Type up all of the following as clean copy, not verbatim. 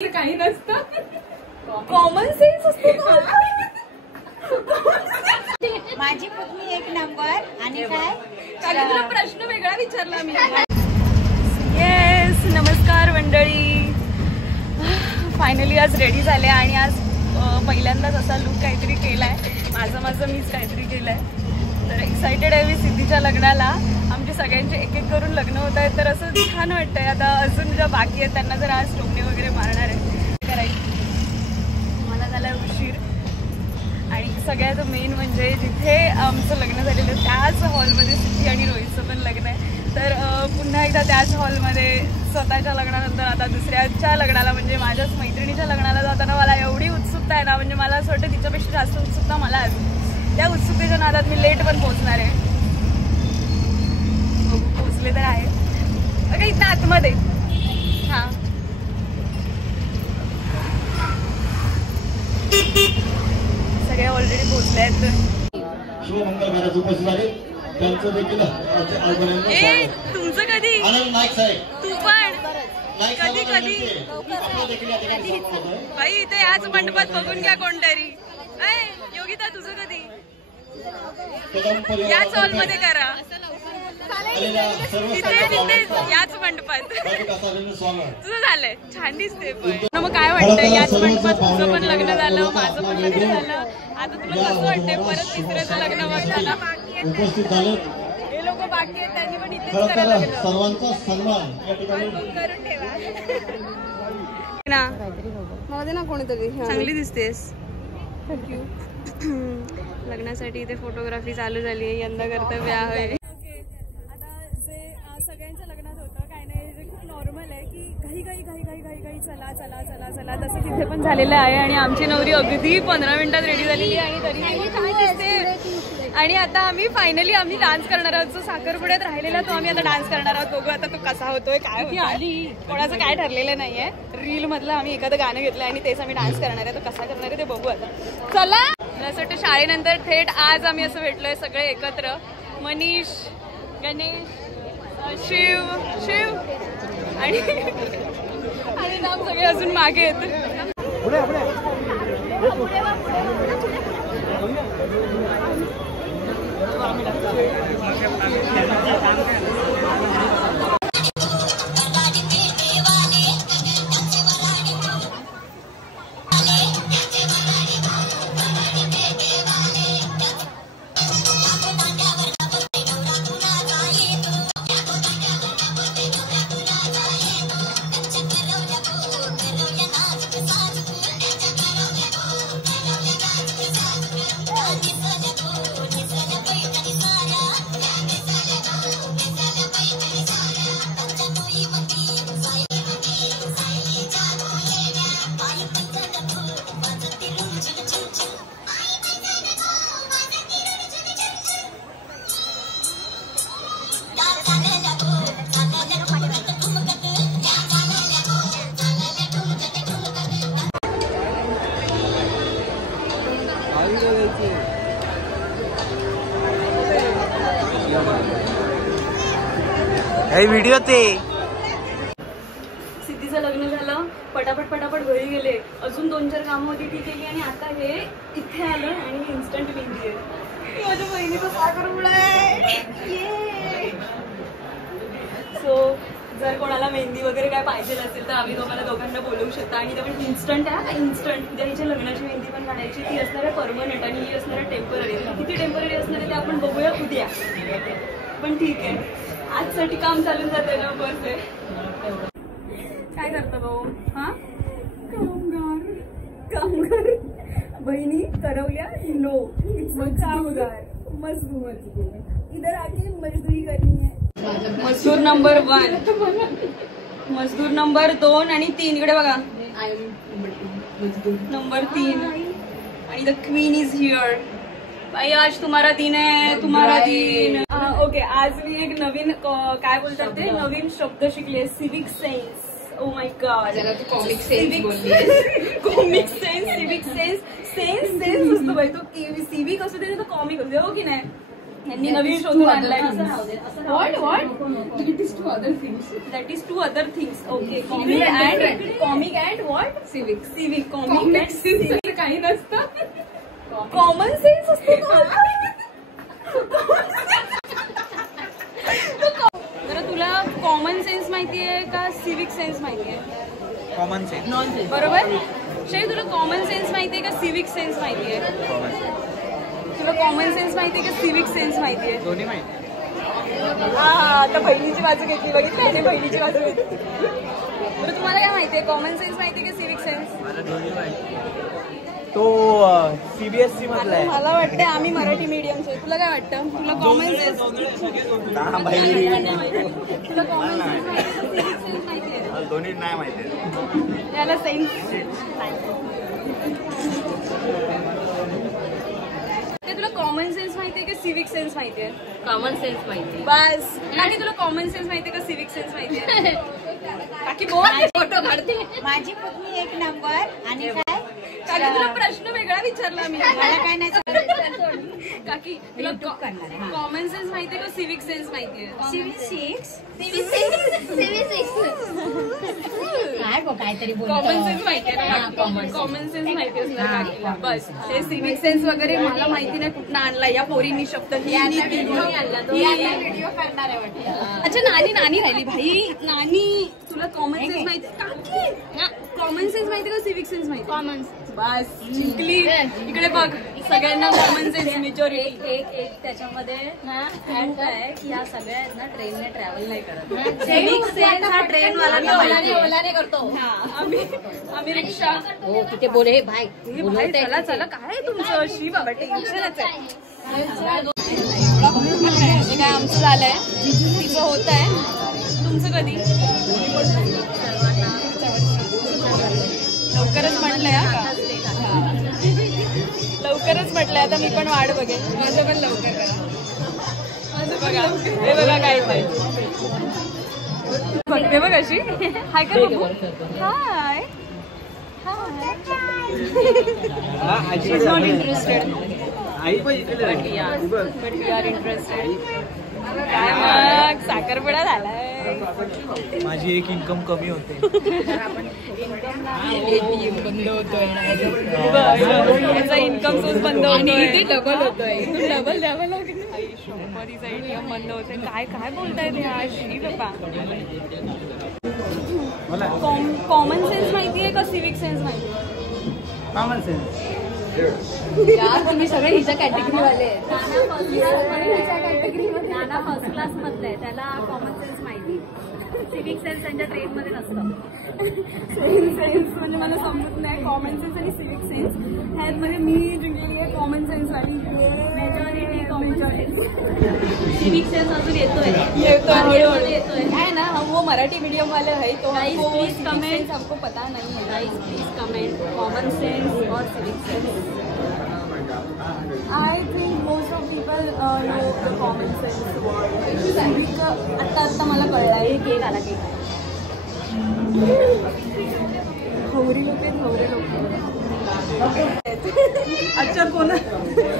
काही नसतं, common sense असतो. माझी पत्नी एक नंबर. आणि काय तुला प्रश्न वेगळा विचारला मी. येस, नमस्कार मंडळी. फायनली आज रेडी झाले आणि आज पहिल्यांदाच असा लुक काहीतरी केलाय. माझं मीच काहीतरी केलंय. तर एक्सायटेड आहे मी सिद्धीच्या लग्नाला. आमचे सगळ्यांचे एक एक करून लग्न होत आहेत, तर असं छान वाटतंय. आता अजून ज्या बाकी आहेत त्यांना जर आज टोमणे वगैरे मारणार आहे करायची. मला झाला उशीर. आणि सगळ्यात मेन म्हणजे जिथे आमचं लग्न झालेलं त्याच हॉलमध्ये सिद्धी आणि रोहितचं पण लग्न आहे. तर पुन्हा एकदा त्याच हॉलमध्ये स्वतःच्या लग्नानंतर आता दुसऱ्याच्या लग्नाला म्हणजे माझ्याच मैत्रिणीच्या लग्नाला जाताना मला एवढी उत्सुकता आहे ना, म्हणजे मला असं वाटतं तिच्यापेक्षा जास्त उत्सुकता मला अजून. त्या उत्सुकतेच्या नादात मी लेट पण पोहोचणार आहे. पोचले तर आहे अगं इथं आतमध्ये. हां, सगळे ऑलरेडी पोहोचले आहेत. तुमचं कधी? तू पण कधी कधी बाई इथे याच मंडपात बघून घ्या कोणतरी. योगिता तुझं कधी? याच हॉलमध्ये करा, तिथे याच मंडपात. तुझं झालंय, छान दिसते. पण मग काय वाटतंय याच मंडपात तुझं पण लग्न झालं, माझं पण लग्न झालं. आता तुला कसं वाटतंय परत तिसऱ्याचं लग्न बघताना? हे लोक बाकी आहेत त्यांनी पण इथेच करायला सर्वांचा सन्मान करून ठेवा ना. कोणीतरी चांगली दिसतेस. थँक्यू. लग्नासाठी इथे फोटोग्राफी चालू झाली आहे. यंदा कर्तव्य आहे. आता जे सगळ्यांच्या लग्नात होतं काय नाही, खूप नॉर्मल आहे की काही चला चला चला चला, तसं तिथे पण झालेलं आहे. आणि आमची नवरी अगदी 15 मिनिटात रेडी झालेली आहे आणि तरी काय दिसते. आणि आता आम्ही फायनली डान्स करणार आहोत. जो साखरपुड्यात राहिलेला तो आम्ही आता डान्स करणार आहोत. बघू आता तो कसा होतोय, काय होतोय. कोणाचं काय ठरलेलं नाहीये. रील मधलं आम्ही एखादं गाणं घेतलं आणि तेच आम्ही डान्स करणार आहे. तो कसा करणार आहे ते बघू आता. चला. मला असं वाटतं शाळेनंतर थेट आज आम्ही असं भेटलोय सगळे एकत्र. मनीष, गणेश, शिव आणि नाम सगळे अजून मागे येत. व्हिडिओ ते सिद्धीचं लग्न झालं, पटापट घरी गेले. अजून 2-4 कामं होती ती केली आणि आता हे इथे आलं आणि इन्स्टंट मेहंदी आहे. माझ्या बहिणीचा साखरपुडा आहे. सो जर कोणाला मेहंदी वगैरे काय पाहिजे असेल तर आम्ही दोघांना बोलवू शकता. आणि ते पण इन्स्टंट आहे. इन्स्टंट. उद्या हिच्या लग्नाची मेहंदी पण काढायची. ती असणार आहे परमनंट आणि ही असणार आहे टेम्पररी. किती टेम्पररी असणार आहे ते आपण बघूया उद्या. पण ठीक आहे, आजसाठी काम चालून जाते ना. बस आहे. काय करतो भाऊ? हा, कामगार बहिणी करवल्या. नो, कामगार मजदूर. इधर आके मजदूरी करनी है. मजदूर नंबर 1, मजदूर नंबर 2 आणि 3. इकडे बघा, नंबर 3. आणि द क्वीन इज हिअर. भाई आज तुम्हारा दिन है, तुम्हारा दिन. ओके, आज मी एक नवीन काय बोलतात ते नवीन शब्द शिकले. Civic sense. Oh my God. Comic sense, civic sense असतो भाई. तो सिविक असू दे तो कॉमिक असू दे. हो की नाही? यांनी नवीन शोधून आणलाय. That is two other things. Okay. Comic and what? Civic. Comic and civic. काही नसतं. Common sense असतं ना. बरं तुला कॉमन सेन्स माहितीये का सिविक सेन्स माहितीये? Common sense. बरोबर. शै तुला कॉमन सेन्स माहितीये का सिविक सेन्स माहितीये? तुला कॉमन सेन्स माहितीये का सिविक सेन्स माहितीये? दोन्ही माहिती. हा आता बहिणीची बाजू घेतली बघितली आणि बहिणीची बाजू घेतली. बरं तुम्हाला काय माहितीये कॉमन सेन्स माहितीये का सिविक सेन्स? मला दोन्ही माहिती. तो CBSE मधला आहे. मला वाटतं आम्ही मराठी मीडियमचे. तुला काय वाटतं? तुला कॉमन सेन्स तुला कॉमन सेन्स सिविक सेन्स माहितीये? दोन्ही नाही माहिती. त्याला सेन्स तुला कॉमन सेन्स माहितीये का सिविक सेन्स माहितीये? कॉमन सेन्स माहिती. बस काकी तुला कॉमन सेन्स माहितीये का सिविक सेन्स माहितीये? काकी बोल. फोटो काढते. माझी पत्नी एक नंबर आणि काय काकी तुला प्रश्न वेगळा विचारला मी. मला काय नाही काकी तुला कॉमन सेन्स माहितीये का सिविक सेन्स माहितीये? काय बघ काहीतरी कॉमन सेन्स माहितीये ना? कॉमन सेन्स माहिती असणार काकीला. बस हे सिविक सेन्स वगैरे मला माहिती नाही कुठनं आणला या पोरींनी शब्द. व्हिडिओ करणार आहे वाटतं. अच्छा नानी राहिली भाई. नानी तुला कॉमन सेन्स माहिती? कॉमन सेन्स माहिती का सिविक सेन्स माहिती? कॉमन. बस जिंकली. इकडे बघ सगळ्यांना कॉमन सेन्स मेजॉरिटी. एक त्याच्यामध्ये ऍड आहे की या सगळ्या ना ट्रेनने ट्रॅव्हल नाही करत. सिविक सेन्स हा ओलाने करतो. आम्ही रिक्षा. हो तिथे बोले हे भाई चला चला काय तुमचं अशी बाबा टेन्शनच आहे. हे काय आमचं झालंय तिचं होत आहे. तुमचं कधी? लवकरच म्हटलंय का? लवकरच म्हटलंय. आता मी पण वाट बघेन. माझं पण लवकर करा. माझं बघा हे बघा काय बघते बघ अशी. हाय का बघू? Hi not interested but we are interested. काय मग साखरपुडा झालाय. माझी एक इन्कम कमी होते. बंद होतोय याचा इन्कम सोर्स बंद होतोय. डबल होतोय. डबल द्यावं लागेल. तिचा एटीएम बंद होतोय. काय काय बोलताय ते आशी बाबा. कॉमन सेन्स माहितीये का सिविक सेन्स माहितीये? Common sense. यार तुम्ही सगळे हिच्या कॅटेगरी वाले. नाना फर्स्ट क्लास मधले त्याला कॉमन सेन्स माहिती. सिविक सेन्स त्यांच्या ट्रेन मध्ये नसतं. सेन्स म्हणजे मला समजत नाही. कॉमन सेन्स आणि सिविक सेन्स ह्यामध्ये मी जिंकलेली आहे कॉमन सेन्स वाली. Majority common sense. Civic sense अजून येतोय है ना. हम वो मराठी मीडियम वाले है तो प्लीज कमेंट. हमको पता नहीं है. Guys please comment common sense और civic sense. I think most of people know the common sense word. Civic आता मला कळलाय. केक आला केक. खवरी लोक आहेत खवरे लोक. अच्छा कोण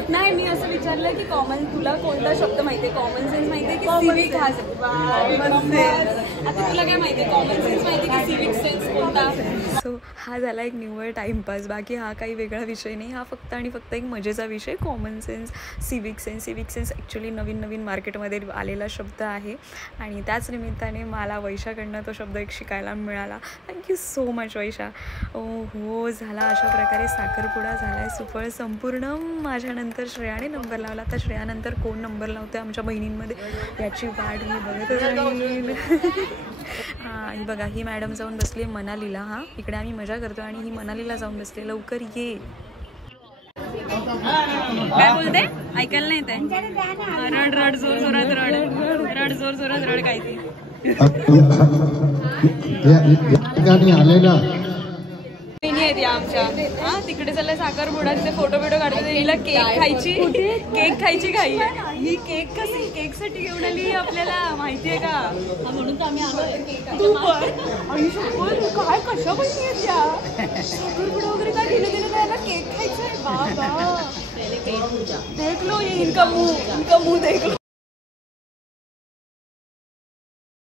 नाही. मी असं विचारलंय की कॉमन तुला कोणता शब्द माहितीये? कॉमन सेन्स माहितीये की सिविक हा? आता तुला काय माहितीये? कॉमन सेन्स माहितीये की सिविक सेन्स कोणता? सो हा झाला एक निव्वळ टाइमपास. बाकी हा काही वेगळा विषय नाही. हा फक्त आणि फक्त एक मजेचा विषय. Common sense civic sense actually नवीन मार्केटमध्ये आलेला शब्द आहे आणि त्याच निमित्ताने मला वैशाकडनं तो शब्द एक शिकायला मिळाला. Thank you so much Vaisha. हो झाला अशा प्रकारे साखरपुडा झाला आहे सुफळ संपूर्ण. माझ्यानंतर श्रेयाने नंबर लावला. आता श्रेयानंतर कोण नंबर लावतोय आमच्या बहिणींमध्ये याची वाट मी बघत राहील. हां ही बघा ही मॅडम जाऊन बसली आहे मनालीला. हां इकडे आम्ही मजा करतो आणि ही मनालीला जाऊन बसली. लवकर ये. काय बोलते? ऐकायला नाही ते. रड जोर जोरात रड जोर जोरात रड काय ते. आहेत या आमच्या. हा तिकडे चाललंय साखरपुडा, तिथे फोटो बिटो काढते. हिला केक खायची घाई. ही केक कशी केक साठी घेऊन आली आपल्याला माहितीये का? म्हणून तर आम्ही आलोय. तू पण आई काय कशा पैकी आहेत या साखरपुडा वगैरे काय गेलं त्याला केक खायचंय. बाबा देख लो ये इनका मुंह देख लो.